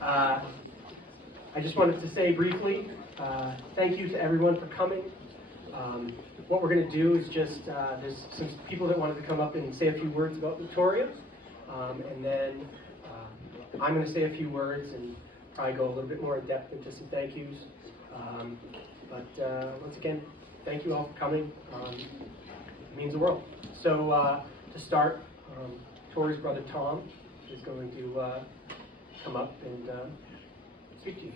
I just wanted to say briefly, thank you to everyone for coming. What we're going to do is just, there's some people that wanted to come up and say a few words about Victoria, and then I'm going to say a few words and probably go a little bit more in depth into some thank yous. But once again, thank you all for coming. It means the world. So to start, Tori's brother Tom is going to come up and speak to you.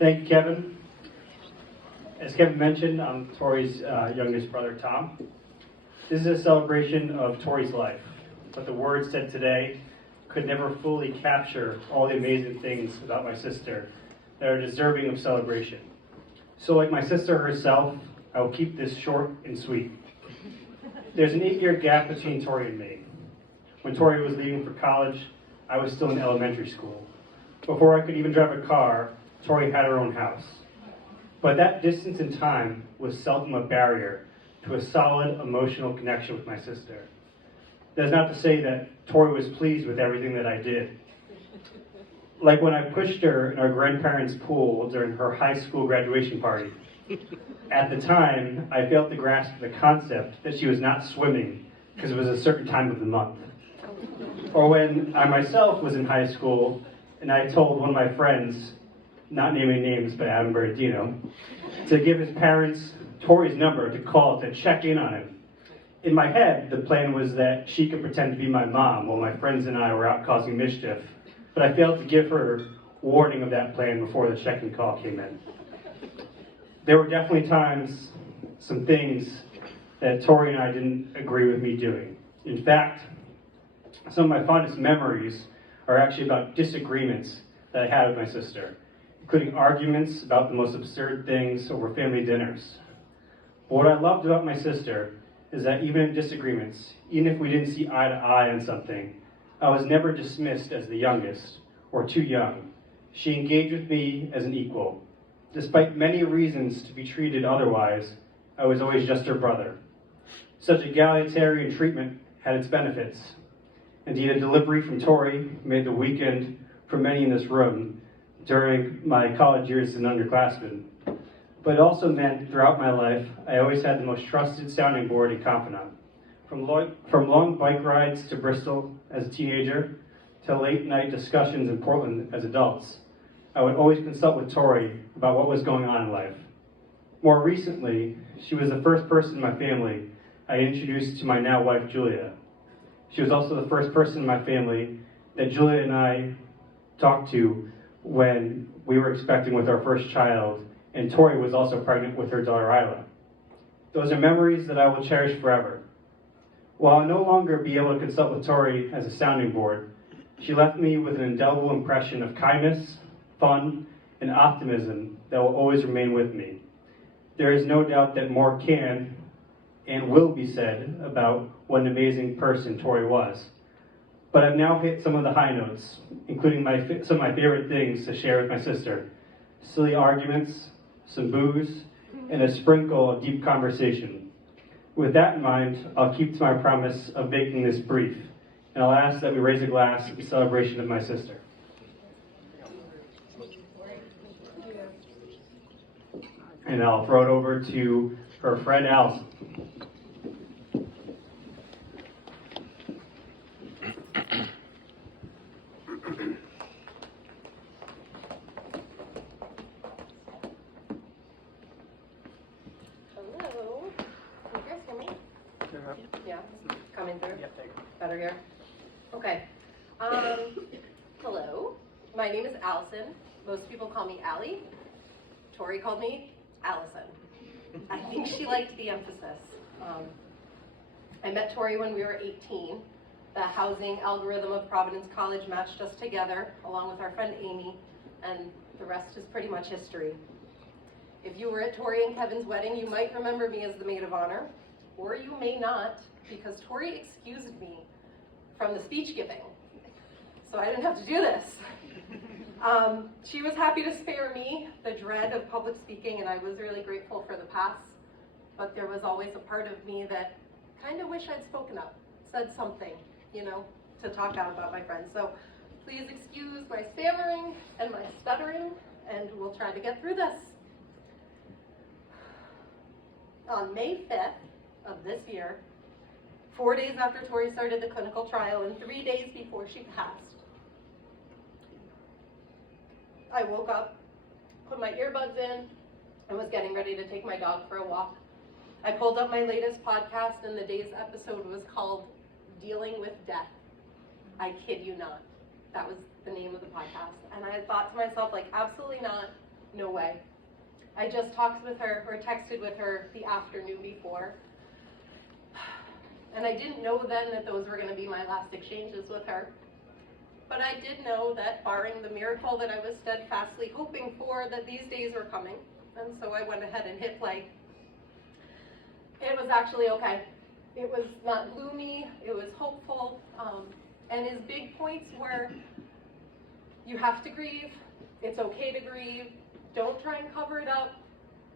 Thank you, Kevin. As Kevin mentioned, I'm Tori's youngest brother, Tom. This is a celebration of Tori's life, but the words said today could never fully capture all the amazing things about my sister that are deserving of celebration. So like my sister herself, I will keep this short and sweet. There's an 8-year gap between Tori and me. When Tori was leaving for college, I was still in elementary school. Before I could even drive a car, Tori had her own house. But that distance in time was seldom a barrier to a solid emotional connection with my sister. That's not to say that Tori was pleased with everything that I did. Like when I pushed her in our grandparents' pool during her high school graduation party. At the time, I failed to grasp the concept that she was not swimming because it was a certain time of the month. Or when I myself was in high school and I told one of my friends, not naming names, but Adam Bernardino, to give his parents Tori's number to call to check in on him. In my head, the plan was that she could pretend to be my mom while my friends and I were out causing mischief, but I failed to give her warning of that plan before the check-in call came in. There were definitely times, some things that Tori and I didn't agree with me doing. In fact, some of my fondest memories are actually about disagreements that I had with my sister, including arguments about the most absurd things over family dinners. But what I loved about my sister is that even in disagreements, even if we didn't see eye to eye on something, I was never dismissed as the youngest or too young. She engaged with me as an equal. Despite many reasons to be treated otherwise, I was always just her brother. Such egalitarian treatment had its benefits. Indeed, a delivery from Tori made the weekend for many in this room during my college years as an underclassman. But it also meant throughout my life, I always had the most trusted sounding board and confidant. From long bike rides to Bristol as a teenager, to late night discussions in Portland as adults, I would always consult with Tori about what was going on in life. More recently, she was the first person in my family I introduced to my now wife, Julia. She was also the first person in my family that Julia and I talked to when we were expecting with our first child, and Tori was also pregnant with her daughter, Isla. Those are memories that I will cherish forever. While I'll no longer be able to consult with Tori as a sounding board, she left me with an indelible impression of kindness, fun, and optimism that will always remain with me. There is no doubt that more can and will be said about what an amazing person Tori was. But I've now hit some of the high notes, including some of my favorite things to share with my sister. Silly arguments, some booze, and a sprinkle of deep conversation. With that in mind, I'll keep to my promise of making this brief, and I'll ask that we raise a glass in celebration of my sister. And I'll throw it over to her friend Allison. Hello. Can you guys hear me? Yeah, coming through? Yep, thank you. Better here? Okay. Hello. My name is Allison. Most people call me Allie. Tori called me Allison. I think she liked the emphasis. I met Tori when we were 18. The housing algorithm of Providence College matched us together, along with our friend Amy, and the rest is pretty much history. If you were at Tori and Kevin's wedding, you might remember me as the maid of honor, or you may not, because Tori excused me from the speech giving, so I didn't have to do this. She was happy to spare me the dread of public speaking, and I was really grateful for the pass. But there was always a part of me that kind of wish I'd spoken up, said something, to talk out about my friends. So please excuse my stammering and my stuttering, and we'll try to get through this. On May 5th of this year, 4 days after Tori started the clinical trial and 3 days before she passed, I woke up, put my earbuds in, and was getting ready to take my dog for a walk. I pulled up my latest podcast, and the day's episode was called Dealing with Death. I kid you not. That was the name of the podcast. And I thought to myself, absolutely not, no way. I just talked with her, or texted with her the afternoon before. And I didn't know then that those were going to be my last exchanges with her. But I did know that, barring the miracle that I was steadfastly hoping for, that these days were coming. And so I went ahead and hit play. It was actually okay. It was not gloomy, it was hopeful. And his big points were, you have to grieve, it's okay to grieve, don't try and cover it up,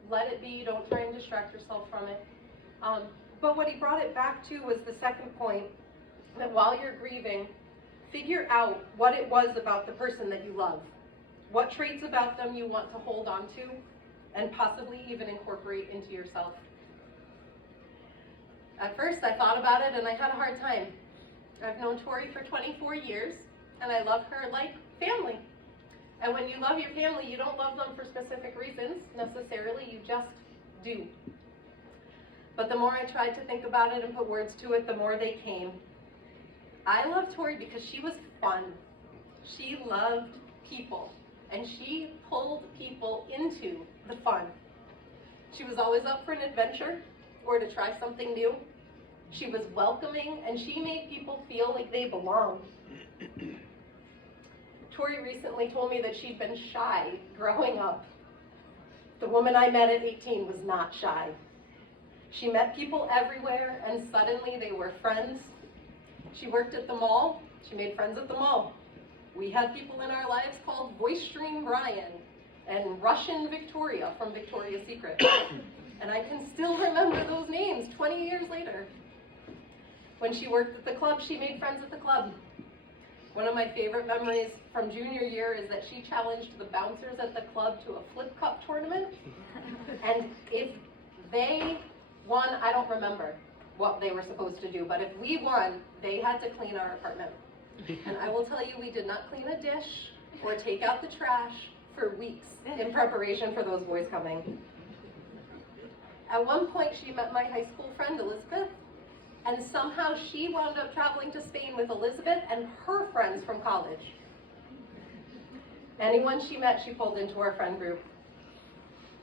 let it be, don't try and distract yourself from it. But what he brought it back to was the second point, that while you're grieving, figure out what it was about the person that you love. What traits about them you want to hold on to, and possibly even incorporate into yourself. At first I thought about it and I had a hard time. I've known Tori for 24 years, and I love her like family. And when you love your family, you don't love them for specific reasons necessarily, you just do. But the more I tried to think about it and put words to it, the more they came. I love Tori because she was fun. She loved people, and she pulled people into the fun. She was always up for an adventure or to try something new. She was welcoming, and she made people feel like they belonged. Tori recently told me that she'd been shy growing up. The woman I met at 18 was not shy. She met people everywhere, and suddenly they were friends. She worked at the mall. She made friends at the mall. We had people in our lives called Voice Stream Brian and Russian Victoria from Victoria's Secret. And I can still remember those names 20 years later. When she worked at the club, she made friends at the club. One of my favorite memories from junior year is that she challenged the bouncers at the club to a flip cup tournament. And if they won, I don't remember what they were supposed to do, but if we won, they had to clean our apartment. And I will tell you, we did not clean a dish or take out the trash for weeks in preparation for those boys coming. At one point, she met my high school friend, Elizabeth, and somehow she wound up traveling to Spain with Elizabeth and her friends from college. Anyone she met, she pulled into our friend group.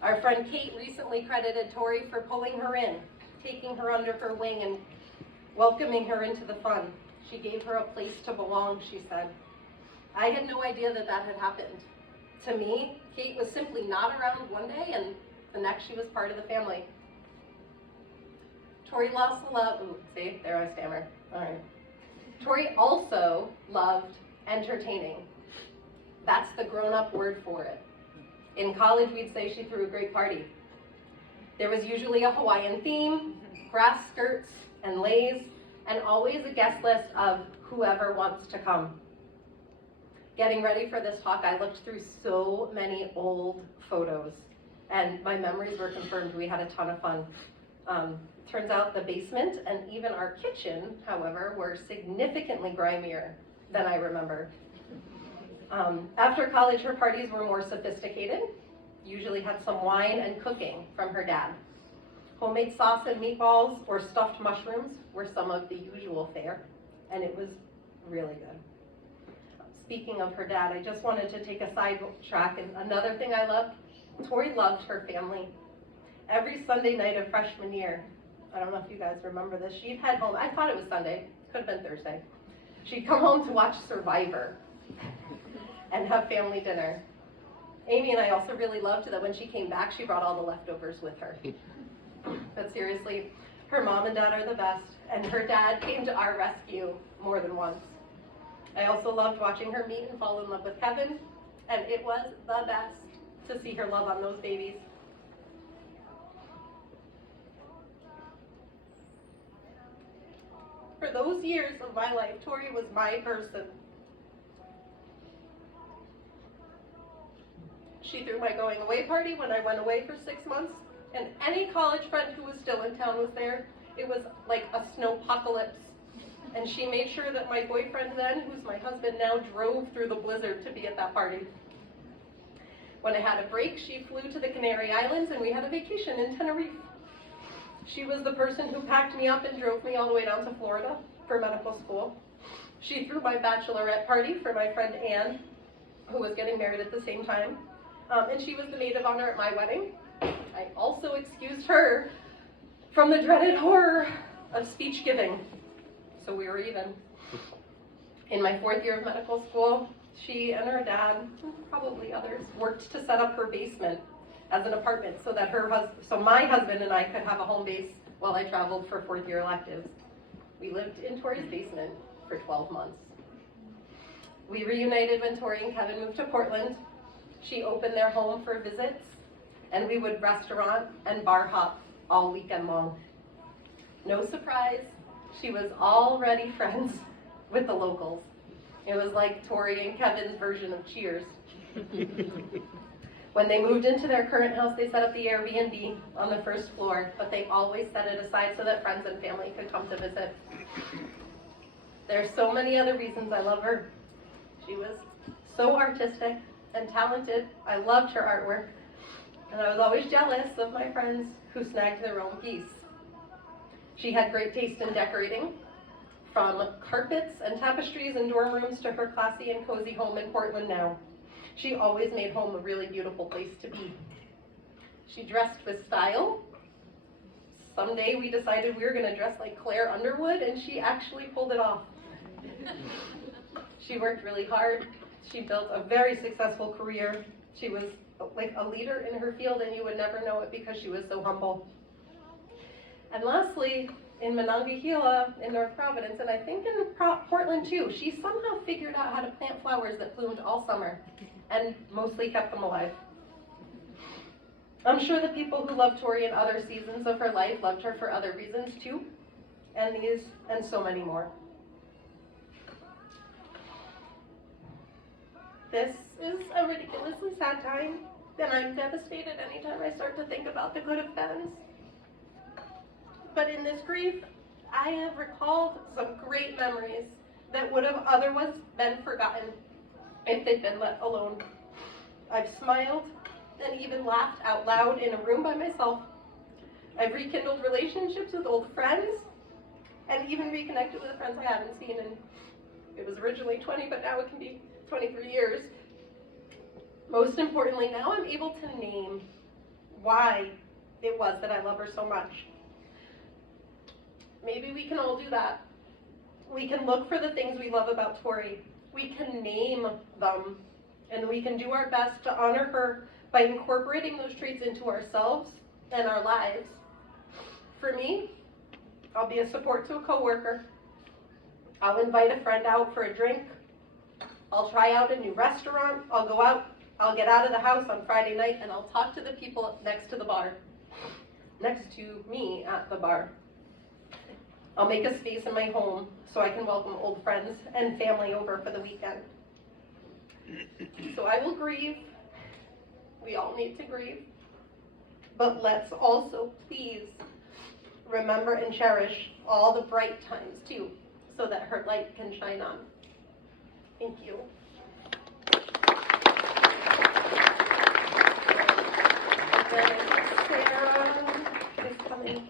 Our friend Kate recently credited Tori for pulling her in, taking her under her wing, and welcoming her into the fun. She gave her a place to belong, she said. I had no idea that that had happened. To me, Kate was simply not around one day, and the next she was part of the family. Tori lost the love. Ooh, see, there I stammer. All right. Tori also loved entertaining. That's the grown-up word for it. In college, we'd say she threw a great party. There was usually a Hawaiian theme, grass skirts and leis, and always a guest list of whoever wants to come. Getting ready for this talk, I looked through so many old photos, and my memories were confirmed. We had a ton of fun. Turns out the basement and even our kitchen, however, were significantly grimier than I remember. After college, her parties were more sophisticated, usually had some wine and cooking from her dad. Homemade sauce and meatballs or stuffed mushrooms were some of the usual fare, and it was really good. Speaking of her dad, I just wanted to take a sidetrack, and another thing I loved, Tori loved her family. Every Sunday night of freshman year, I don't know if you guys remember this, she'd head home. I thought it was Sunday, could have been Thursday. She'd come home to watch Survivor and have family dinner. Amy and I also really loved that when she came back, she brought all the leftovers with her. But seriously, her mom and dad are the best, and her dad came to our rescue more than once. I also loved watching her meet and fall in love with Kevin, and it was the best to see her love on those babies. For those years of my life, Tori was my person. She threw my going away party when I went away for 6 months, and any college friend who was still in town was there. It was like a snowpocalypse. And she made sure that my boyfriend then, who's my husband now, drove through the blizzard to be at that party. When I had a break, she flew to the Canary Islands and we had a vacation in Tenerife. She was the person who packed me up and drove me all the way down to Florida for medical school. She threw my bachelorette party for my friend Anne, who was getting married at the same time. And she was the maid of honor at my wedding. I also excused her from the dreaded horror of speech giving. So we were even. In my 4th year of medical school, she and her dad, and probably others, worked to set up her basement as an apartment so that my husband and I could have a home base while I traveled for 4th year electives. We lived in Tori's basement for 12 months. We reunited when Tori and Kevin moved to Portland. She opened their home for visits, and we would restaurant and bar hop all weekend long. No surprise, she was already friends with the locals. It was like Tori and Kevin's version of Cheers. When they moved into their current house, they set up the Airbnb on the 1st floor, but they always set it aside so that friends and family could come to visit. There's so many other reasons I love her. She was so artistic and talented. I loved her artwork, and I was always jealous of my friends who snagged their own piece. She had great taste in decorating, from carpets and tapestries in dorm rooms to her classy and cozy home in Portland now. She always made home a really beautiful place to be. She dressed with style. Someday we decided we were going to dress like Claire Underwood, and she actually pulled it off. She worked really hard. She built a very successful career. She was like a leader in her field, and you would never know it because she was so humble. And lastly, in Monongahela in North Providence, and I think in Portland too, she somehow figured out how to plant flowers that bloomed all summer and mostly kept them alive. I'm sure the people who loved Tori in other seasons of her life loved her for other reasons too, and these and so many more. This is a ridiculously sad time, and I'm devastated anytime I start to think about the could have beens. But in this grief, I have recalled some great memories that would have otherwise been forgotten if they'd been let alone. I've smiled and even laughed out loud in a room by myself. I've rekindled relationships with old friends and even reconnected with friends I haven't seen in, it was originally 20, but now it can be 23 years. Most importantly, now I'm able to name why it was that I love her so much. Maybe we can all do that. We can look for the things we love about Tori. We can name them, and we can do our best to honor her by incorporating those traits into ourselves and our lives. For me, I'll be a support to a coworker. I'll invite a friend out for a drink. I'll try out a new restaurant. I'll go out. I'll get out of the house on Friday night, and I'll talk to the people next to the bar, next to me at the bar. I'll make a space in my home so I can welcome old friends and family over for the weekend. So I will grieve. We all need to grieve. But let's also please remember and cherish all the bright times too, so that her light can shine on. Thank you. Sarah is coming.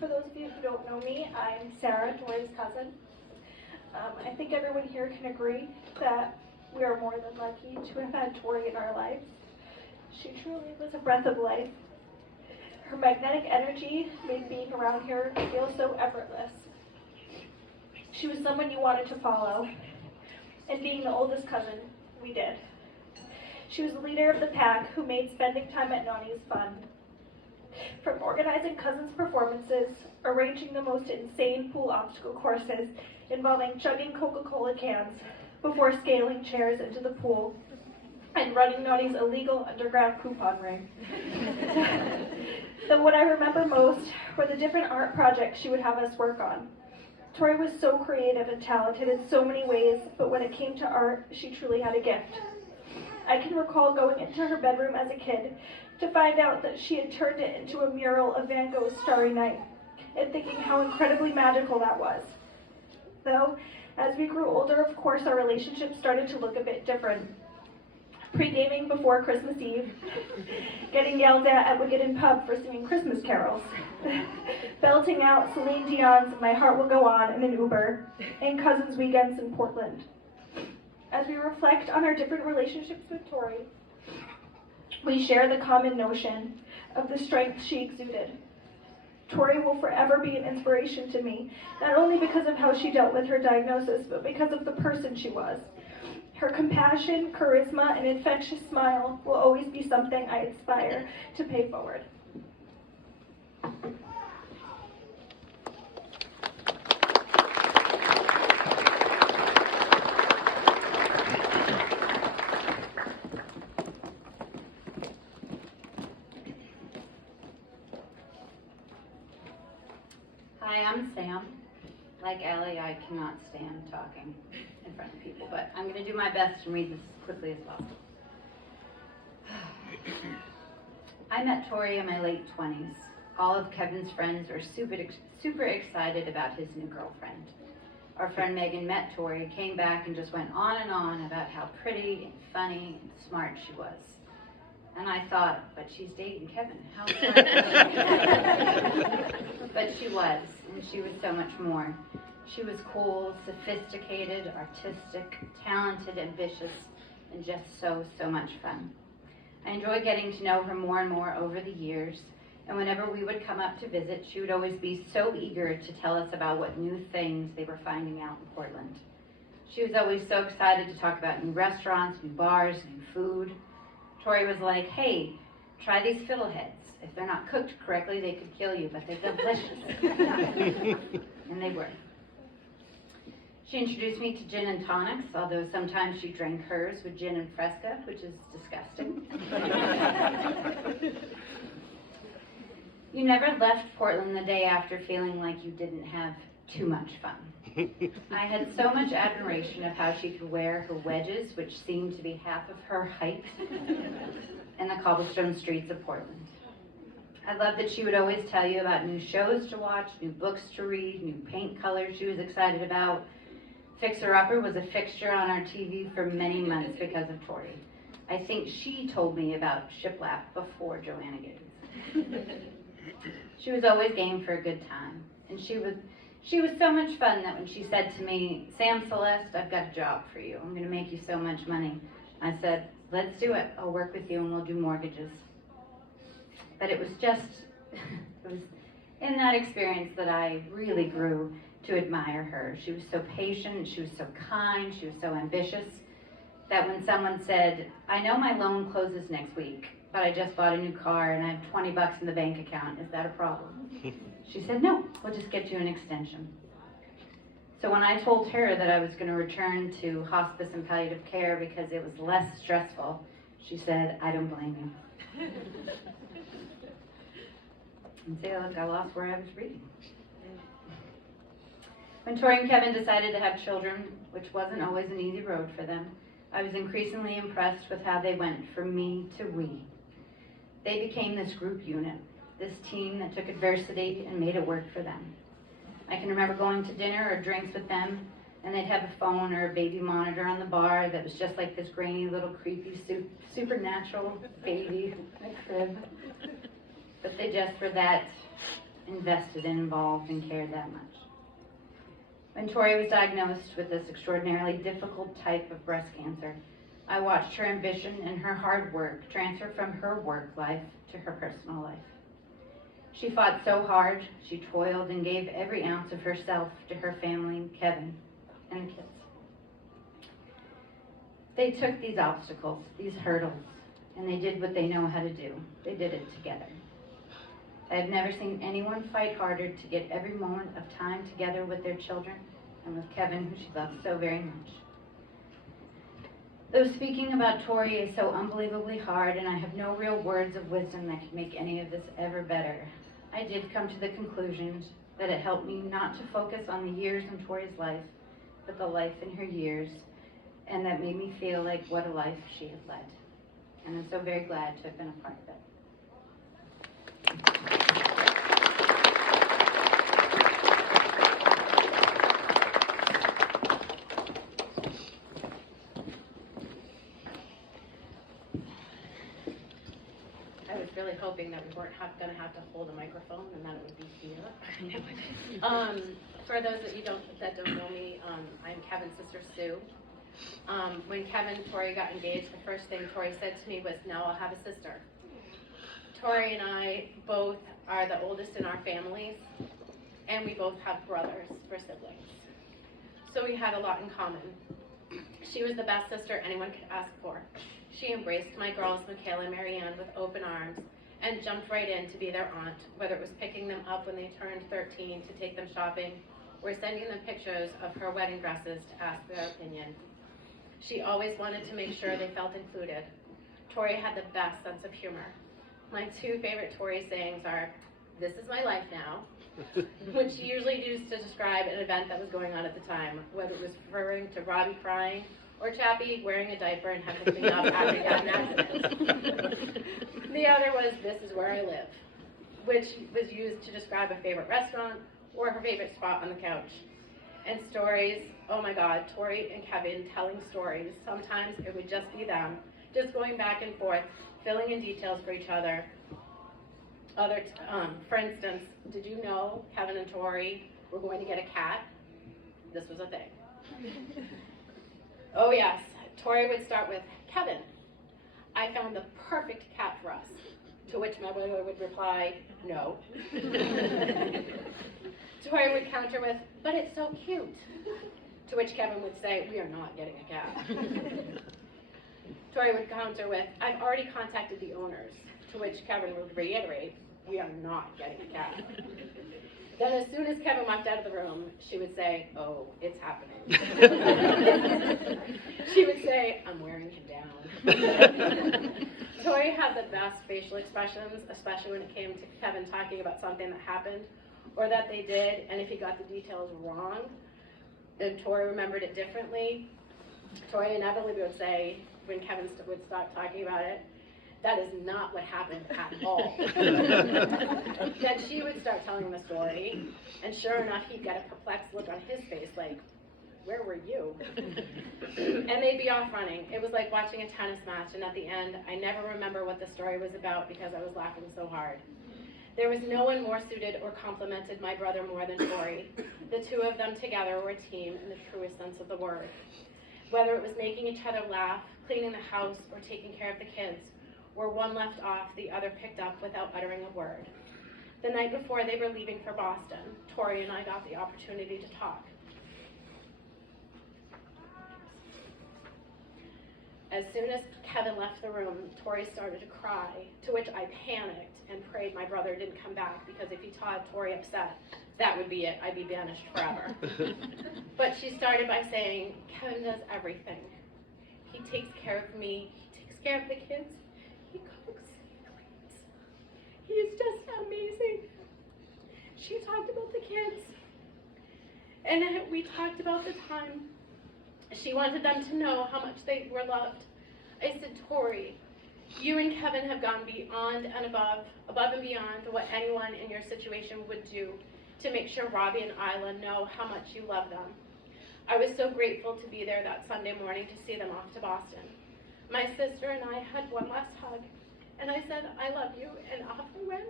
For those of you who don't know me, I'm Sarah, Tori's cousin. I think everyone here can agree that we are more than lucky to have had Tori in our lives. She truly was a breath of life. Her magnetic energy made being around here feel so effortless. She was someone you wanted to follow, and being the oldest cousin, we did. She was the leader of the pack who made spending time at Nani's fun. From organizing cousins' performances, arranging the most insane pool obstacle courses involving chugging Coca-Cola cans before scaling chairs into the pool, and running Nani's illegal underground coupon ring. Then what I remember most were the different art projects she would have us work on. Tori was so creative and talented in so many ways, but when it came to art, she truly had a gift. I can recall going into her bedroom as a kid to find out that she had turned it into a mural of Van Gogh's Starry Night, and thinking how incredibly magical that was. Though, as we grew older, of course, our relationship started to look a bit different. Pre-gaming before Christmas Eve, getting yelled at Wickeden Pub for singing Christmas carols, belting out Celine Dion's My Heart Will Go On in an Uber, and cousins' weekends in Portland. As we reflect on our different relationships with Tori, we share the common notion of the strength she exuded. Tori will forever be an inspiration to me, not only because of how she dealt with her diagnosis, but because of the person she was. Her compassion, charisma, and infectious smile will always be something I aspire to pay forward. Hi, I'm Sam. Like Ellie, I cannot stand talking in front of people, but I'm going to do my best and read this as quickly as possible. I met Tori in my late 20s. All of Kevin's friends were super excited about his new girlfriend. Our friend Megan met Tori, came back, and just went on and on about how pretty and funny and smart she was. And I thought, but she's dating Kevin. How smart is she? But she was, and she was so much more. She was cool, sophisticated, artistic, talented, ambitious, and just so much fun. I enjoyed getting to know her more and more over the years, and whenever we would come up to visit, she would always be so eager to tell us about what new things they were finding out in Portland. She was always so excited to talk about new restaurants, new bars, new food. Tori was like, hey, try these fiddleheads. If they're not cooked correctly, they could kill you, but they're delicious. And they were. She introduced me to gin and tonics, although sometimes she drank hers with gin and fresca, which is disgusting. You never left Portland the day after feeling like you didn't have too much fun. I had so much admiration of how she could wear her wedges, which seemed to be half of her height, in the cobblestone streets of Portland. I loved that she would always tell you about new shows to watch, new books to read, new paint colors she was excited about. Fixer Upper was a fixture on our TV for many months because of Tori. I think she told me about Shiplap before Joanna Gibbons. She was always game for a good time, and she was so much fun that when she said to me, Sam Celeste, I've got a job for you. I'm going to make you so much money. I said, let's do it. I'll work with you and we'll do mortgages. But it was in that experience that I really grew to admire her. She was so patient, she was so kind, she was so ambitious, that when someone said, I know my loan closes next week, but I just bought a new car and I have $20 in the bank account, is that a problem? She said, no, we'll just get you an extension. So when I told her that I was going to return to hospice and palliative care because it was less stressful, she said, I don't blame you. And see, look, I lost where I was reading. When Tori and Kevin decided to have children, which wasn't always an easy road for them, I was increasingly impressed with how they went from me to we. They became this group unit, this team that took adversity and made it work for them. I can remember going to dinner or drinks with them, and they'd have a phone or a baby monitor on the bar that was just like this grainy little creepy supernatural baby in a crib. But they just were that invested and involved and cared that much. When Tori was diagnosed with this extraordinarily difficult type of breast cancer, I watched her ambition and her hard work transfer from her work life to her personal life. She fought so hard, she toiled and gave every ounce of herself to her family, Kevin, and the kids. They took these obstacles, these hurdles, and they did what they know how to do. They did it together. I have never seen anyone fight harder to get every moment of time together with their children and with Kevin, who she loves so very much. Though speaking about Tori is so unbelievably hard, and I have no real words of wisdom that could make any of this ever better, I did come to the conclusion that it helped me not to focus on the years in Tori's life, but the life in her years, and that made me feel like what a life she had led. And I'm so very glad to have been a part of it. I was really hoping that we weren't going to have to hold a microphone and that it would be here. For those that don't know me, I'm Kevin's sister Sue. When Kevin and Tori got engaged, the first thing Tori said to me was, "Now I'll have a sister." Tori and I both are the oldest in our families, and we both have brothers for siblings. So we had a lot in common. She was the best sister anyone could ask for. She embraced my girls, Michaela and Marianne, with open arms and jumped right in to be their aunt, whether it was picking them up when they turned 13 to take them shopping or sending them pictures of her wedding dresses to ask their opinion. She always wanted to make sure they felt included. Tori had the best sense of humor. My two favorite Tori sayings are, "This is my life now," which she usually used to describe an event that was going on at the time, whether it was referring to Robbie crying or Chappie wearing a diaper and having to clean up after he had an accident. The other was, "This is where I live," which was used to describe a favorite restaurant or her favorite spot on the couch. And stories, oh my God, Tori and Kevin telling stories. Sometimes it would just be them, just going back and forth, filling in details for each other. For instance, did you know Kevin and Tori were going to get a cat? This was a thing. Oh yes, Tori would start with, "Kevin, I found the perfect cat for us," to which my brother would reply, "No." Tori would counter with, "But it's so cute," to which Kevin would say, "We are not getting a cat." Tori would counter with, "I've already contacted the owners," to which Kevin would reiterate, "We are not getting a cat." Then as soon as Kevin walked out of the room, she would say, "Oh, it's happening." She would say, "I'm wearing him down." Tori had the best facial expressions, especially when it came to Kevin talking about something that happened or that they did, and if he got the details wrong, and Tori remembered it differently, Tori inevitably would say, when Kevin would start talking about it, "That is not what happened at all." Then she would start telling the story, and sure enough, he'd get a perplexed look on his face, like, "Where were you?" And they'd be off running. It was like watching a tennis match, and at the end, I never remember what the story was about because I was laughing so hard. There was no one more suited or complimented my brother more than Tori. The two of them together were a team in the truest sense of the word. Whether it was making each other laugh, cleaning the house, or taking care of the kids, where one left off, the other picked up without uttering a word. The night before they were leaving for Boston, Tori and I got the opportunity to talk. As soon as Kevin left the room, Tori started to cry, to which I panicked and prayed my brother didn't come back, because if he saw Tori upset, that would be it. I'd be banished forever. But she started by saying, "Kevin does everything. He takes care of me. He takes care of the kids. He cooks. He cleans. He is just amazing." She talked about the kids. And we talked about the time she wanted them to know how much they were loved. I said, "Tori, you and Kevin have gone beyond and above and beyond what anyone in your situation would do to make sure Robbie and Isla know how much you love them." I was so grateful to be there that Sunday morning to see them off to Boston. My sister and I had one last hug, and I said, "I love you," and off we went.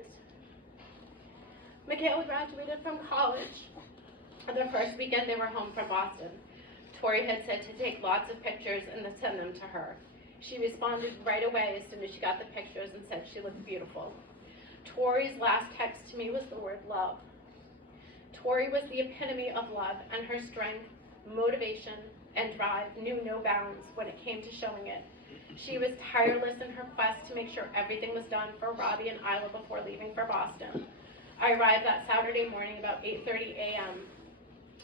Michaela graduated from college. The first weekend they were home from Boston, Tori had said to take lots of pictures and to send them to her. She responded right away as soon as she got the pictures and said she looked beautiful. Tori's last text to me was the word love. Tori was the epitome of love, and her strength, motivation, and drive knew no bounds when it came to showing it. She was tireless in her quest to make sure everything was done for Robbie and Isla before leaving for Boston. I arrived that Saturday morning about 8:30 a.m.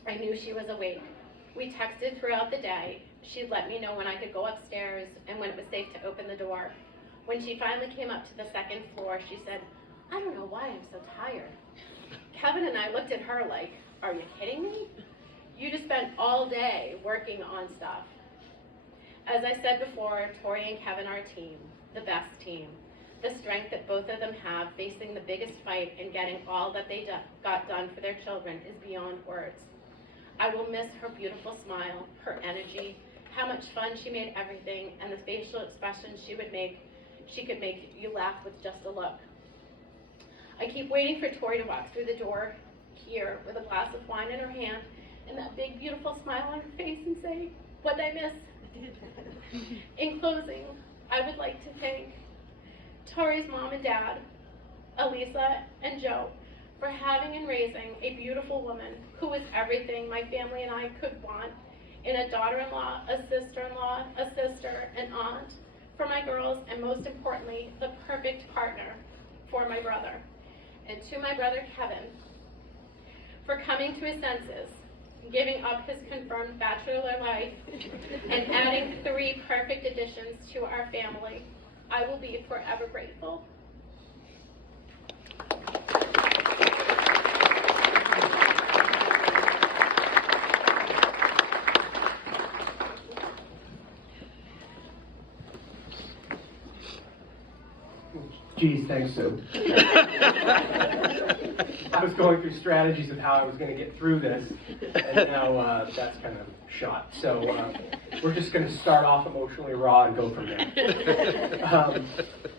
I knew she was awake. We texted throughout the day. She'd let me know when I could go upstairs and when it was safe to open the door. When she finally came up to the second floor, she said, "I don't know why I'm so tired." Kevin and I looked at her like, "Are you kidding me? You just spent all day working on stuff." As I said before, Tori and Kevin are a team, the best team. The strength that both of them have facing the biggest fight and getting all that they got done for their children is beyond words. I will miss her beautiful smile, her energy, how much fun she made everything, and the facial expressions she could make you laugh with just a look. I keep waiting for Tori to walk through the door here with a glass of wine in her hand and that big beautiful smile on her face and say, "What did I miss?" In closing, I would like to thank Tori's mom and dad, Elisa and Joe, for having and raising a beautiful woman who was everything my family and I could want in a daughter-in-law, a sister-in-law, a sister, an aunt for my girls, and most importantly, the perfect partner for my brother. And to my brother Kevin, for coming to his senses, giving up his confirmed bachelor life, and adding 3 perfect additions to our family. I will be forever grateful. Geez, thanks, Sue. I was going through strategies of how I was going to get through this, and now that's kind of shot. So we're just going to start off emotionally raw and go from there.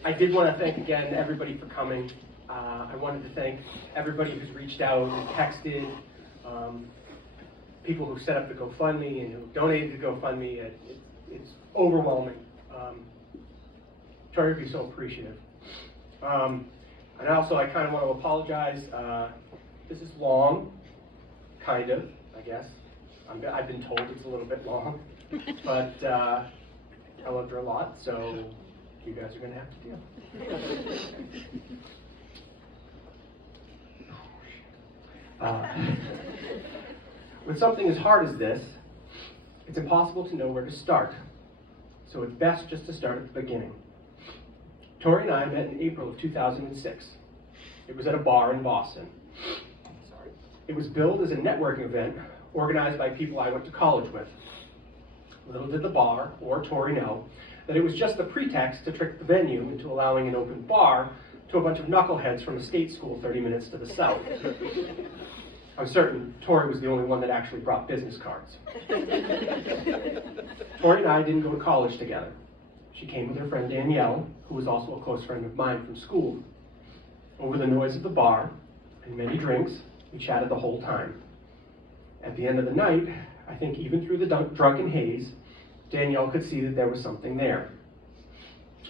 I did want to thank again everybody for coming. I wanted to thank everybody who's reached out and texted, people who set up the GoFundMe and who donated to GoFundMe. It's overwhelming. Tori would be so appreciative. And also, I kind of want to apologize. This is long, kind of, I guess. I've been told it's a little bit long, but I loved her a lot, so you guys are going to have to deal. With something as hard as this, it's impossible to know where to start. So it's best just to start at the beginning. Tori and I met in April of 2006. It was at a bar in Boston. It was billed as a networking event organized by people I went to college with. Little did the bar, or Tori, know that it was just the pretext to trick the venue into allowing an open bar to a bunch of knuckleheads from a state school 30 minutes to the south. I'm certain Tori was the only one that actually brought business cards. Tori and I didn't go to college together. She came with her friend Danielle, who was also a close friend of mine from school. Over the noise of the bar and many drinks, we chatted the whole time. At the end of the night, I think even through the drunken haze, Danielle could see that there was something there.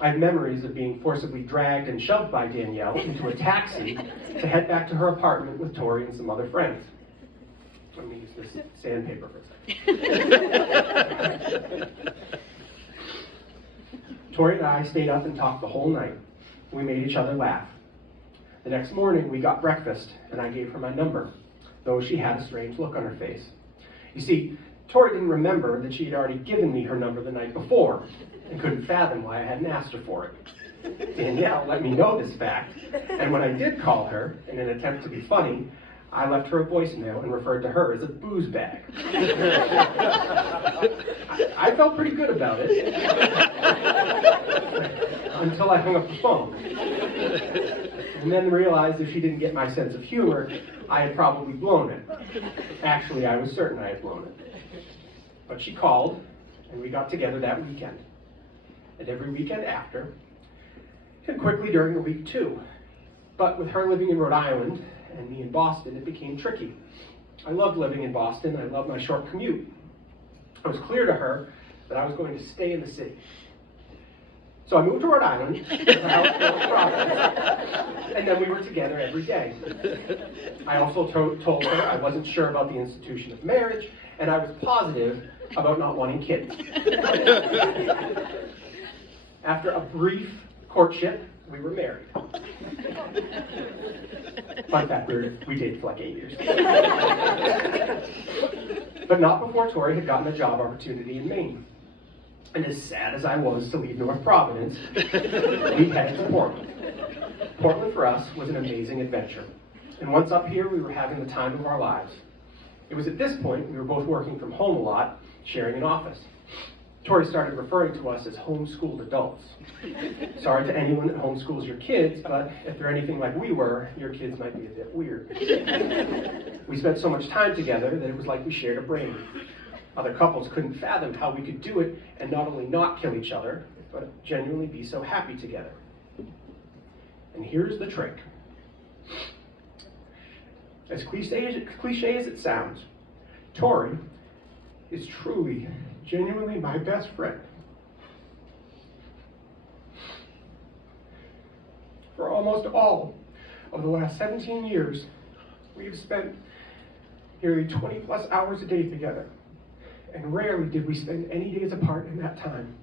I have memories of being forcibly dragged and shoved by Danielle into a taxi to head back to her apartment with Tori and some other friends. Let me use this sandpaper for a second. Tori and I stayed up and talked the whole night. We made each other laugh. The next morning, we got breakfast, and I gave her my number, though she had a strange look on her face. You see, Tori didn't remember that she had already given me her number the night before, and couldn't fathom why I hadn't asked her for it. Danielle let me know this fact, and when I did call her, in an attempt to be funny, I left her a voicemail and referred to her as a booze bag. I felt pretty good about it, until I hung up the phone. And then realized if she didn't get my sense of humor, I had probably blown it. Actually, I was certain I had blown it. But she called, and we got together that weekend. And every weekend after, and quickly during the week too. But with her living in Rhode Island, and me in Boston, it became tricky. I loved living in Boston. I loved my short commute. It was clear to her that I was going to stay in the city. So I moved to Rhode Island, the house full of Providence, and then we were together every day. I also told her I wasn't sure about the institution of marriage, and I was positive about not wanting kids. After a brief courtship, we were married. Fun fact, we dated for like 8 years. But not before Tori had gotten a job opportunity in Maine. And as sad as I was to leave North Providence, we headed to Portland. Portland for us was an amazing adventure. And once up here, we were having the time of our lives. It was at this point we were both working from home a lot, sharing an office. Tori started referring to us as homeschooled adults. Sorry to anyone that homeschools your kids, but if they're anything like we were, your kids might be a bit weird. We spent so much time together that it was like we shared a brain. Other couples couldn't fathom how we could do it and not only not kill each other, but genuinely be so happy together. And here's the trick. As cliche as it sounds, Tori is truly, genuinely my best friend. For almost all of the last 17 years, we've spent nearly 20 plus hours a day together, and rarely did we spend any days apart in that time.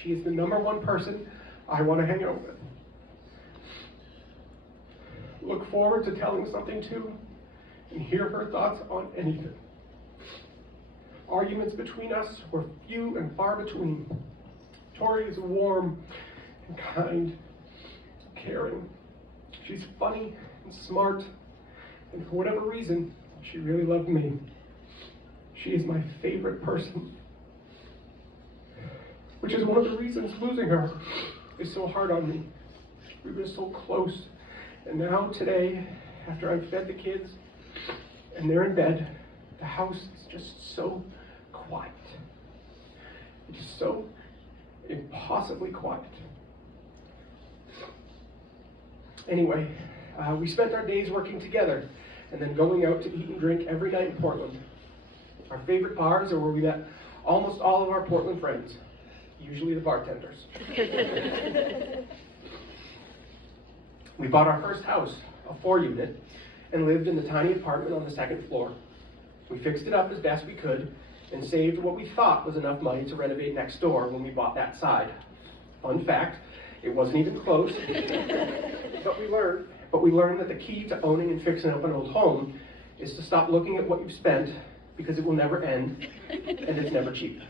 She is the #1 person I want to hang out with. Look forward to telling something to and hear her thoughts on anything. Arguments between us were few and far between. Tori is warm and kind, caring. She's funny and smart, and for whatever reason, she really loved me. She is my favorite person, which is one of the reasons losing her is so hard on me. We were so close, and now today, after I've fed the kids and they're in bed, the house is just so quiet. It's just so impossibly quiet. Anyway, we spent our days working together and then going out to eat and drink every night in Portland. Our favorite bars are where we met almost all of our Portland friends, usually the bartenders. We bought our first house, a 4-unit, and lived in the tiny apartment on the 2nd floor. We fixed it up as best we could and saved what we thought was enough money to renovate next door when we bought that side. Fun fact, it wasn't even close, but we learned that the key to owning and fixing up an old home is to stop looking at what you've spent, because it will never end, and it's never cheap.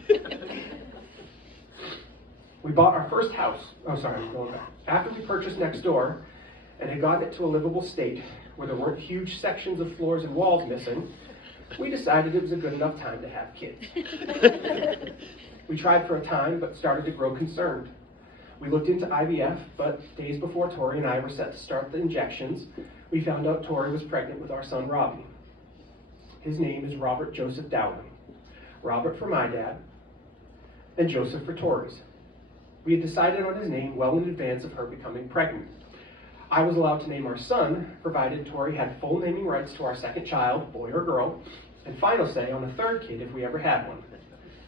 We bought our first house, going back. After we purchased next door and had gotten it to a livable state where there weren't huge sections of floors and walls missing, we decided it was a good enough time to have kids. We tried for a time, but started to grow concerned. We looked into IVF, but days before Tori and I were set to start the injections, we found out Tori was pregnant with our son, Robbie. His name is Robert Joseph Dowling. Robert for my dad, and Joseph for Tori's. We had decided on his name well in advance of her becoming pregnant. I was allowed to name our son, provided Tori had full naming rights to our second child, boy or girl, and final say on the third kid if we ever had one.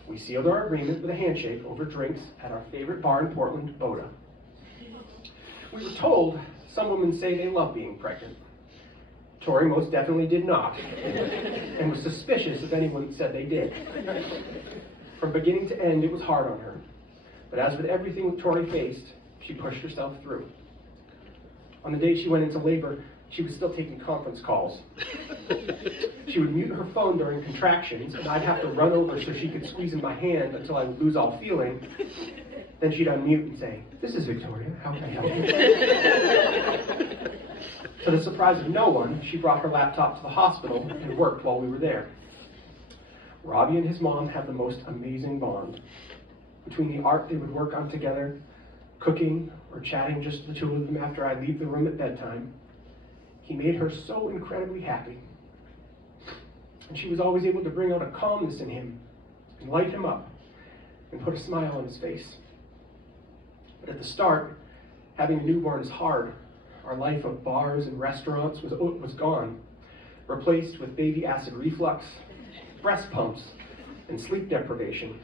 We sealed our agreement with a handshake over drinks at our favorite bar in Portland, Boda. We were told some women say they love being pregnant. Tori most definitely did not, and was suspicious if anyone said they did. From beginning to end, it was hard on her. But as with everything Tori faced, she pushed herself through. On the day she went into labor, she was still taking conference calls. She would mute her phone during contractions, and I'd have to run over so she could squeeze in my hand until I would lose all feeling. Then she'd unmute and say, "This is Victoria, how can I help you?" To the surprise of no one, she brought her laptop to the hospital and worked while we were there. Robbie and his mom had the most amazing bond. Between the art they would work on together, cooking, or chatting just the two of them after I leave the room at bedtime, he made her so incredibly happy. And she was always able to bring out a calmness in him and light him up and put a smile on his face. But at the start, having a newborn is hard. Our life of bars and restaurants was gone, replaced with baby acid reflux, breast pumps, and sleep deprivation.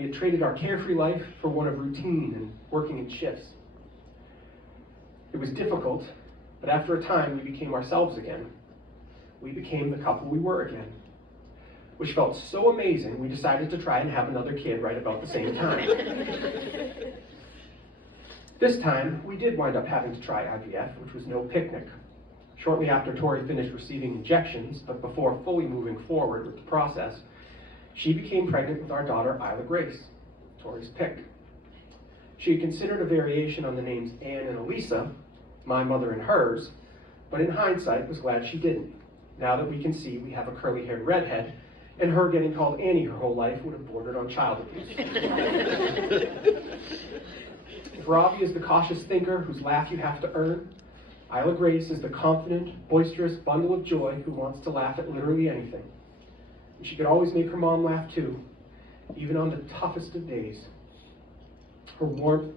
We had traded our carefree life for one of routine and working in shifts. It was difficult, but after a time we became ourselves again. We became the couple we were again, which felt so amazing we decided to try and have another kid right about the same time. This time, we did wind up having to try IVF, which was no picnic. Shortly after Tori finished receiving injections, but before fully moving forward with the process, she became pregnant with our daughter, Isla Grace, Tori's pick. She had considered a variation on the names Anne and Elisa, my mother and hers, but in hindsight was glad she didn't. Now that we can see we have a curly-haired redhead, and her getting called Annie her whole life would have bordered on child abuse. If Ravi is the cautious thinker whose laugh you have to earn, Isla Grace is the confident, boisterous bundle of joy who wants to laugh at literally anything. And she could always make her mom laugh too, even on the toughest of days. Her warmth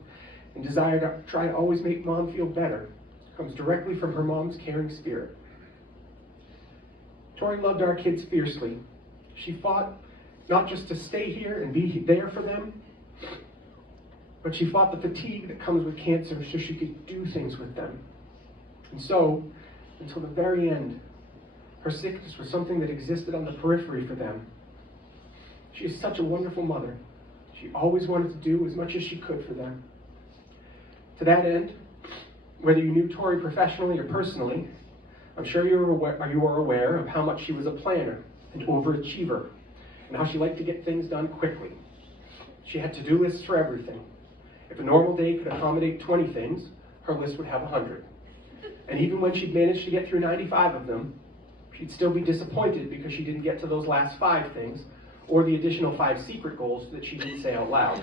and desire to try to always make mom feel better comes directly from her mom's caring spirit. Tori loved our kids fiercely. She fought not just to stay here and be there for them, but she fought the fatigue that comes with cancer so she could do things with them. And so, until the very end, her sickness was something that existed on the periphery for them. She is such a wonderful mother. She always wanted to do as much as she could for them. To that end, whether you knew Tori professionally or personally, I'm sure you are aware of how much she was a planner, an overachiever, and how she liked to get things done quickly. She had to-do lists for everything. If a normal day could accommodate 20 things, her list would have 100. And even when she'd managed to get through 95 of them, she'd still be disappointed because she didn't get to those last 5 things, or the additional 5 secret goals that she didn't say out loud.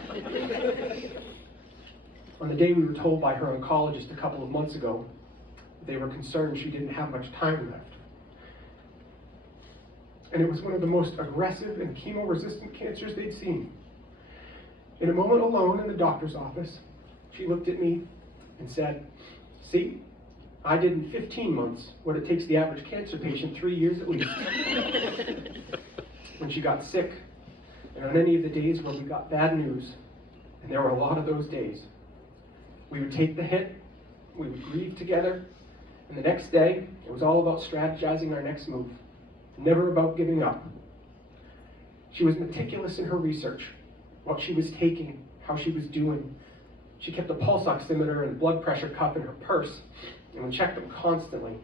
On the day we were told by her oncologist a couple of months ago, they were concerned she didn't have much time left. And it was one of the most aggressive and chemo-resistant cancers they'd seen. In a moment alone in the doctor's office, she looked at me and said, "See, I did in 15 months what it takes the average cancer patient 3 years at least." When she got sick, and on any of the days where we got bad news, and there were a lot of those days, we would take the hit, we would grieve together, and the next day, it was all about strategizing our next move, never about giving up. She was meticulous in her research, what she was taking, how she was doing. She kept a pulse oximeter and blood pressure cuff in her purse, and we checked them constantly.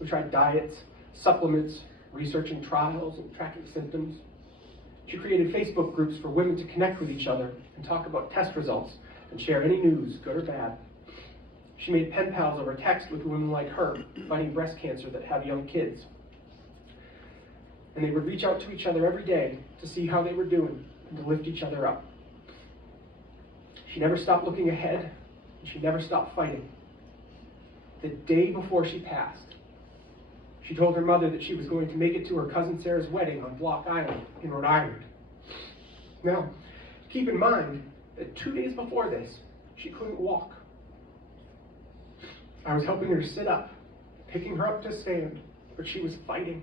We tried diets, supplements, researching trials, and tracking symptoms. She created Facebook groups for women to connect with each other and talk about test results and share any news, good or bad. She made pen pals over text with women like her, fighting breast cancer that have young kids. And they would reach out to each other every day to see how they were doing and to lift each other up. She never stopped looking ahead, and she never stopped fighting. The day before she passed, she told her mother that she was going to make it to her cousin Sarah's wedding on Block Island in Rhode Island. Now, keep in mind that 2 days before this, she couldn't walk. I was helping her sit up, picking her up to stand, but she was fighting.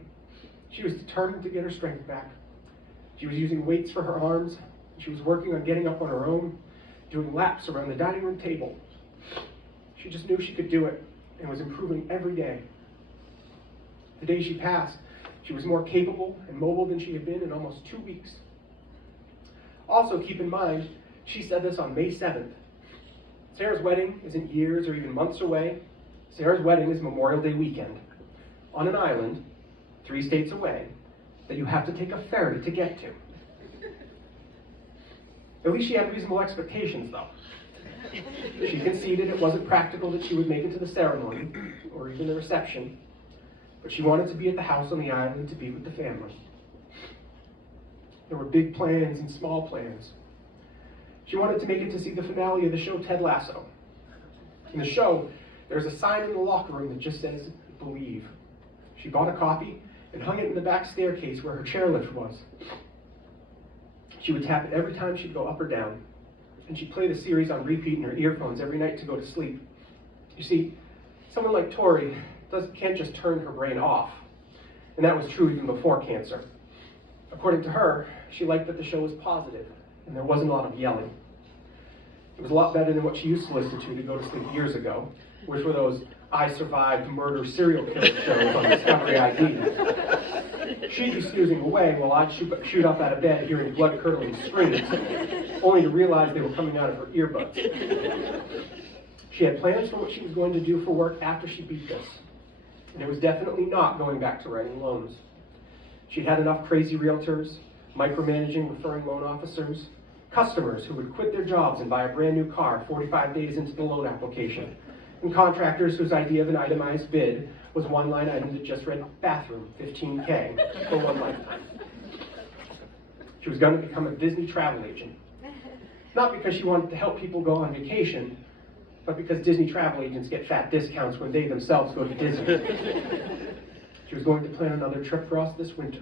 She was determined to get her strength back. She was using weights for her arms. She was working on getting up on her own, doing laps around the dining room table. She just knew she could do it and was improving every day. The day she passed, she was more capable and mobile than she had been in almost 2 weeks. Also, keep in mind, she said this on May 7th. Sarah's wedding isn't years or even months away. Sarah's wedding is Memorial Day weekend on an island 3 states away that you have to take a ferry to get to. At least she had reasonable expectations, though. She conceded it wasn't practical that she would make it to the ceremony or even the reception, but she wanted to be at the house on the island to be with the family. There were big plans and small plans. She wanted to make it to see the finale of the show Ted Lasso. In the show, there's a sign in the locker room that just says, "Believe." She bought a copy and hung it in the back staircase where her chairlift was. She would tap it every time she'd go up or down, and she'd play the series on repeat in her earphones every night to go to sleep. You see, someone like Tori can't just turn her brain off, and that was true even before cancer. According to her, she liked that the show was positive, and there wasn't a lot of yelling. It was a lot better than what she used to listen to go to sleep years ago, which were those I Survived Murder Serial Killer shows on Discovery ID. She'd be snoozing away while I'd shoot up out of bed hearing blood-curdling screams, only to realize they were coming out of her earbuds. She had plans for what she was going to do for work after she beat this, and it was definitely not going back to writing loans. She'd had enough crazy realtors, micromanaging referring loan officers, customers who would quit their jobs and buy a brand new car 45 days into the loan application, and contractors whose idea of an itemized bid was one line item that just read bathroom, $15K for one lifetime. She was going to become a Disney travel agent. Not because she wanted to help people go on vacation, but because Disney travel agents get fat discounts when they themselves go to Disney. She was going to plan another trip for us this winter.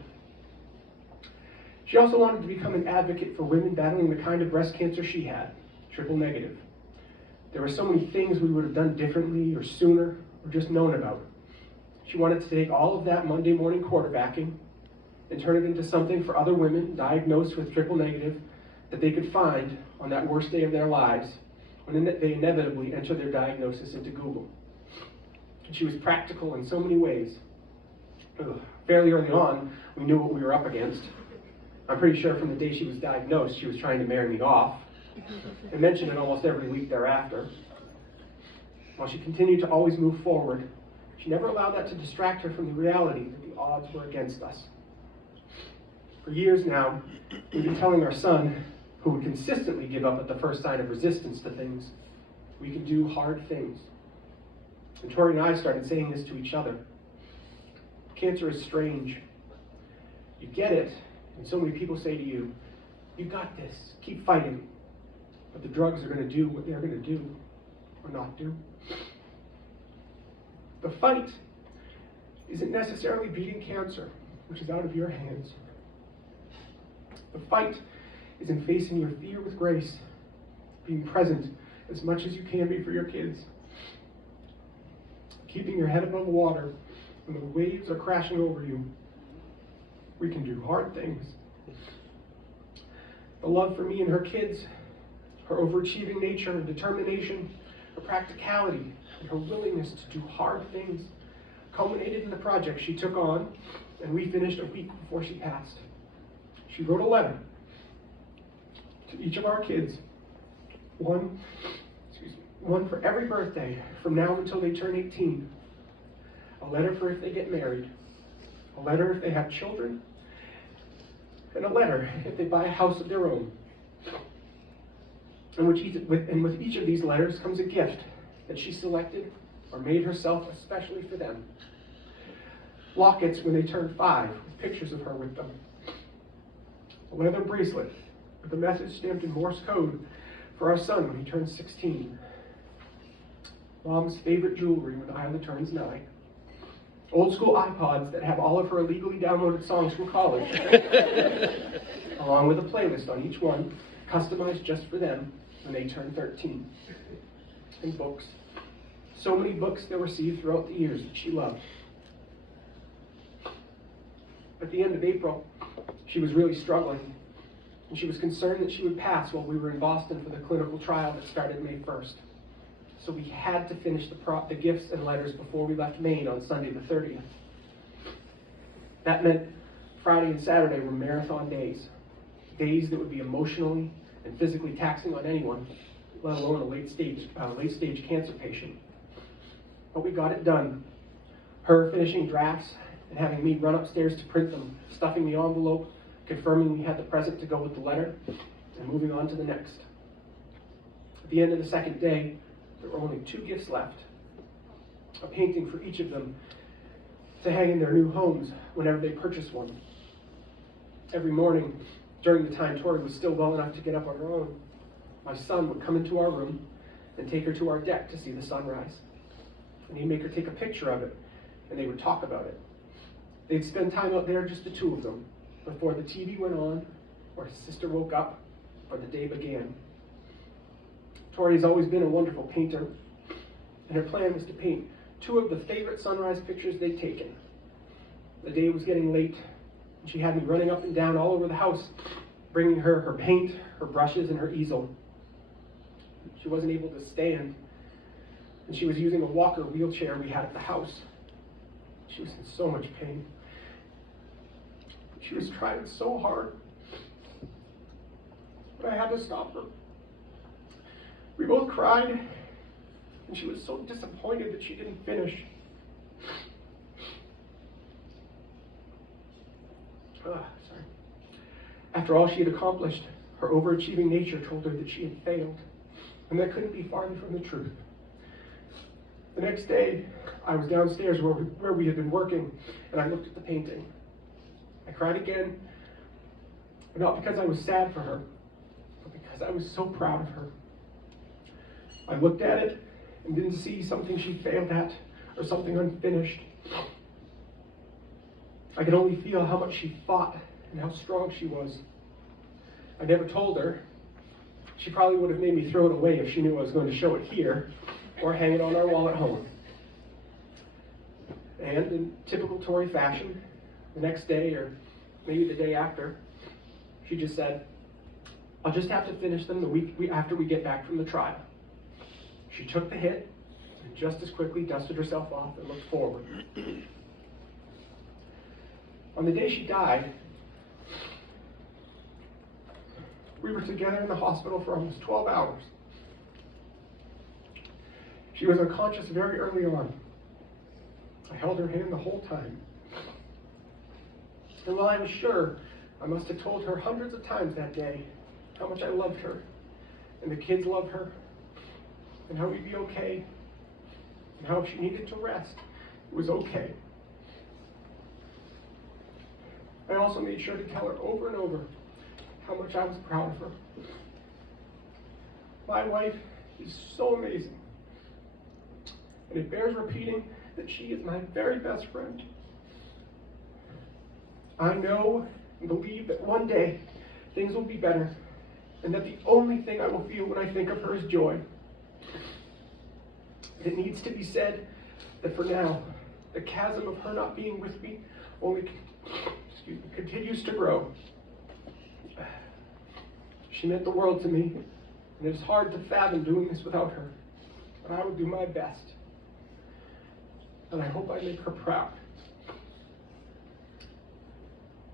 She also wanted to become an advocate for women battling the kind of breast cancer she had, triple negative. There were so many things we would have done differently or sooner or just known about. She wanted to take all of that Monday morning quarterbacking and turn it into something for other women diagnosed with triple negative that they could find on that worst day of their lives when they inevitably enter their diagnosis into Google. And she was practical in so many ways. Fairly early on, we knew what we were up against. I'm pretty sure from the day she was diagnosed, she was trying to marry me off, and mentioned it almost every week thereafter. While she continued to always move forward, she never allowed that to distract her from the reality that the odds were against us. For years now, we've been telling our son, who would consistently give up at the first sign of resistance to things, we can do hard things. And Tori and I started saying this to each other. Cancer is strange. You get it, and so many people say to you, you got this, keep fighting. But the drugs are going to do what they're going to do, or not do. The fight isn't necessarily beating cancer, which is out of your hands. The fight is in facing your fear with grace, being present as much as you can be for your kids, keeping your head above water when the waves are crashing over you. We can do hard things. The love for me and her kids, her overachieving nature and determination, her practicality, and her willingness to do hard things culminated in the project she took on, and we finished a week before she passed. She wrote a letter to each of our kids, one for every birthday from now until they turn 18. A letter for if they get married, a letter if they have children, and a letter if they buy a house of their own. And with each of these letters comes a gift that she selected or made herself especially for them. Lockets when they turn 5 with pictures of her with them. A leather bracelet with a message stamped in Morse code for our son when he turns 16. Mom's favorite jewelry when Isla turns 9. Old school iPods that have all of her illegally downloaded songs from college, along with a playlist on each one, customized just for them when they turn 13. And books. So many books they'll receive throughout the years that she loved. At the end of April, she was really struggling, and she was concerned that she would pass while we were in Boston for the clinical trial that started May 1st. So we had to finish the gifts and letters before we left Maine on Sunday the 30th. That meant Friday and Saturday were marathon days. Days that would be emotionally and physically taxing on anyone, let alone a late stage cancer patient. But we got it done. Her finishing drafts and having me run upstairs to print them, stuffing the envelope, confirming we had the present to go with the letter, and moving on to the next. At the end of the second day, there were only 2 gifts left. A painting for each of them to hang in their new homes whenever they purchased one. Every morning, during the time Tori was still well enough to get up on her own, my son would come into our room and take her to our deck to see the sunrise. And he'd make her take a picture of it, and they would talk about it. They'd spend time out there, just the 2 of them, before the TV went on, or his sister woke up, or the day began. Tori has always been a wonderful painter, and her plan was to paint 2 of the favorite sunrise pictures they'd taken. The day was getting late, and she had me running up and down all over the house, bringing her her paint, her brushes, and her easel. She wasn't able to stand, and she was using a walker wheelchair we had at the house. She was in so much pain. She was trying so hard, but I had to stop her. We both cried, and she was so disappointed that she didn't finish. Sorry. After all she had accomplished, her overachieving nature told her that she had failed, and that couldn't be farther from the truth. The next day, I was downstairs where we had been working, and I looked at the painting. I cried again, not because I was sad for her, but because I was so proud of her. I looked at it and didn't see something she failed at or something unfinished. I could only feel how much she fought and how strong she was. I never told her. She probably would have made me throw it away if she knew I was going to show it here or hang it on our wall at home. And in typical Tori fashion, the next day or maybe the day after, she just said, "I'll just have to finish them the week after we get back from the trial." She took the hit and just as quickly dusted herself off and looked forward. On the day she died, we were together in the hospital for almost 12 hours. She was unconscious very early on. I held her hand the whole time. And while I was sure I must have told her hundreds of times that day how much I loved her, and the kids loved her, and how we'd be okay, and how if she needed to rest, it was okay. I also made sure to tell her over and over how much I was proud of her. My wife is so amazing, and it bears repeating that she is my very best friend. I know and believe that one day things will be better, and that the only thing I will feel when I think of her is joy. It needs to be said that for now, the chasm of her not being with me only continues to grow. She meant the world to me, and it is hard to fathom doing this without her, but I will do my best, and I hope I make her proud.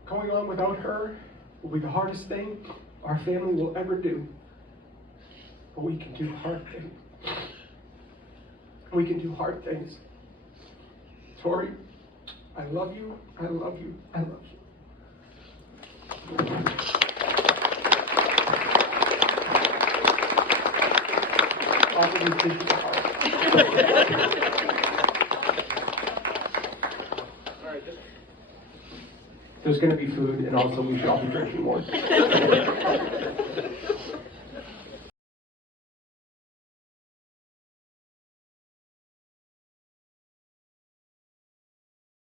Going on without her will be the hardest thing our family will ever do, but we can do hard things. We can do hard things. Tori, I love you, I love you, I love you. Offer these tissues to heart. There's going to be food, and also we should all be drinking more.